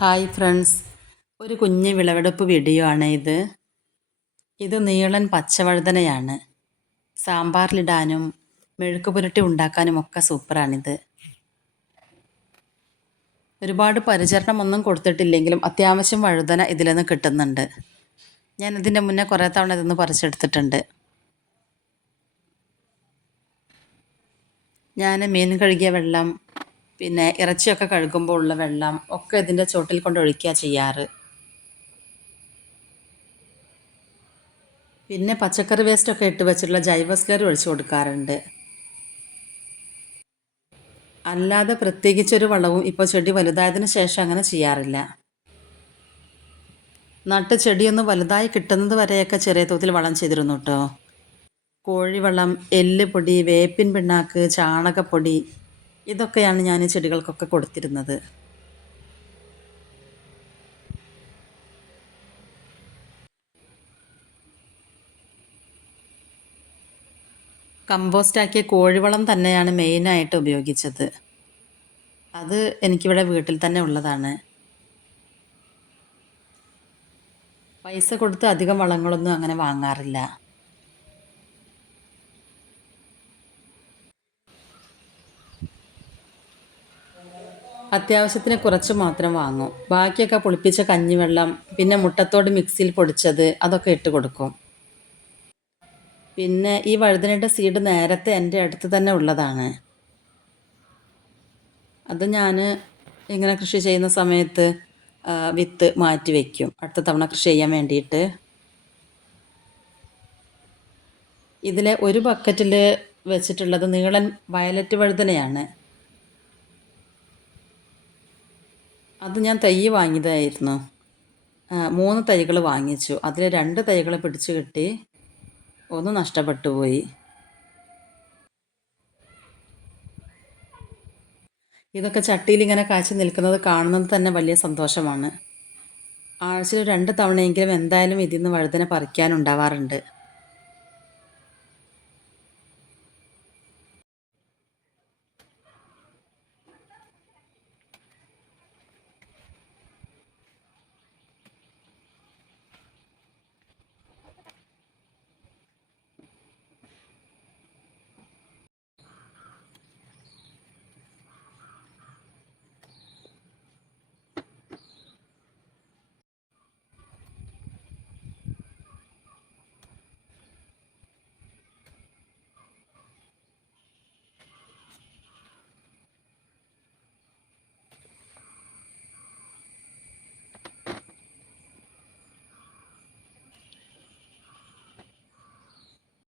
Hi friends, ഒരു കുഞ്ഞ് വിളവെടുപ്പ് വീഡിയോ ആണ് ഇത്. ഇത് നീളൻ പച്ചവഴുതനയാണ്. സാമ്പാറിലിടാനും മെഴുക്ക് പുരട്ടി ഉണ്ടാക്കാനും ഒക്കെ സൂപ്പറാണിത്. ഒരുപാട് പരിചരണമൊന്നും കൊടുത്തിട്ടില്ലെങ്കിലും അത്യാവശ്യം വഴുതന ഇതിൽ നിന്ന് കിട്ടുന്നുണ്ട്. ഞാൻ ഇതിൻ്റെ മുന്നേ കുറേ തവണ ഇതൊന്ന് പറിച്ചെടുത്തിട്ടുണ്ട്. ഞാൻ മീൻ കഴുകിയ വെള്ളം, പിന്നെ ഇറച്ചിയൊക്കെ കഴുകുമ്പോൾ ഉള്ള വെള്ളം ഒക്കെ ഇതിൻ്റെ ചോട്ടിൽ കൊണ്ട് ഒഴിക്കുക ചെയ്യാറ്. പിന്നെ പച്ചക്കറി വേസ്റ്റൊക്കെ ഇട്ട് വെച്ചിട്ടുള്ള ജൈവ സ്ലറി ഒഴിച്ചു കൊടുക്കാറുണ്ട്. അല്ലാതെ പ്രത്യേകിച്ചൊരു വളവും ഇപ്പോൾ ചെടി വലുതായതിനു ശേഷം അങ്ങനെ ചെയ്യാറില്ല. നട്ട് ചെടിയൊന്ന് വലുതായി കിട്ടുന്നത് വരെയൊക്കെ ചെറിയ തോതിൽ വളം ചെയ്തിരുന്നു കേട്ടോ. കോഴിവളം, എല്ലുപൊടി, വേപ്പിൻ പിണ്ണാക്ക്, ചാണകപ്പൊടി ഇതൊക്കെയാണ് ഞാൻ ചെടികൾക്കൊക്കെ കൊടുത്തിരുന്നത്. കമ്പോസ്റ്റാക്കിയ കോഴിവളം തന്നെയാണ് മെയിനായിട്ട് ഉപയോഗിച്ചത്. അത് എനിക്കിവിടെ വീട്ടിൽ തന്നെ ഉള്ളതാണ്. പൈസ കൊടുത്ത് അധികം വളങ്ങളൊന്നും അങ്ങനെ വാങ്ങാറില്ല. അത്യാവശ്യത്തിന് കുറച്ച് മാത്രം വാങ്ങും. ബാക്കിയൊക്കെ പുളിപ്പിച്ച കഞ്ഞിവെള്ളം, പിന്നെ മുട്ടത്തോട് മിക്സിയിൽ പൊടിച്ചത് അതൊക്കെ ഇട്ട് കൊടുക്കും. പിന്നെ ഈ വഴുതനയുടെ സീഡ് നേരത്തെ എൻ്റെ അടുത്ത് തന്നെ ഉള്ളതാണ്. അത് ഞാൻ ഇങ്ങനെ കൃഷി ചെയ്യുന്ന സമയത്ത് വിത്ത് മാറ്റി വയ്ക്കും അടുത്ത തവണ കൃഷി ചെയ്യാൻ വേണ്ടിയിട്ട്. ഇതിലെ ഒരു ബക്കറ്റിൽ വെച്ചിട്ടുള്ളത് നീളൻ വയലറ്റ് വഴുതനയാണ്. അത് ഞാൻ തൈ വാങ്ങിയതായിരുന്നു. 3 തൈകൾ വാങ്ങിച്ചു. അതിൽ 2 തൈകൾ പിടിച്ചു കിട്ടി, 1 നഷ്ടപ്പെട്ടു പോയി. ഇതൊക്കെ ചട്ടിയിൽ ഇങ്ങനെ കാഴ്ച നിൽക്കുന്നത് കാണുന്നത് തന്നെ വലിയ സന്തോഷമാണ്. ആഴ്ചയിൽ 2 തവണയെങ്കിലും എന്തായാലും ഇതിൽ നിന്ന് വഴുതന പറിക്കാനുണ്ടാവാറുണ്ട്.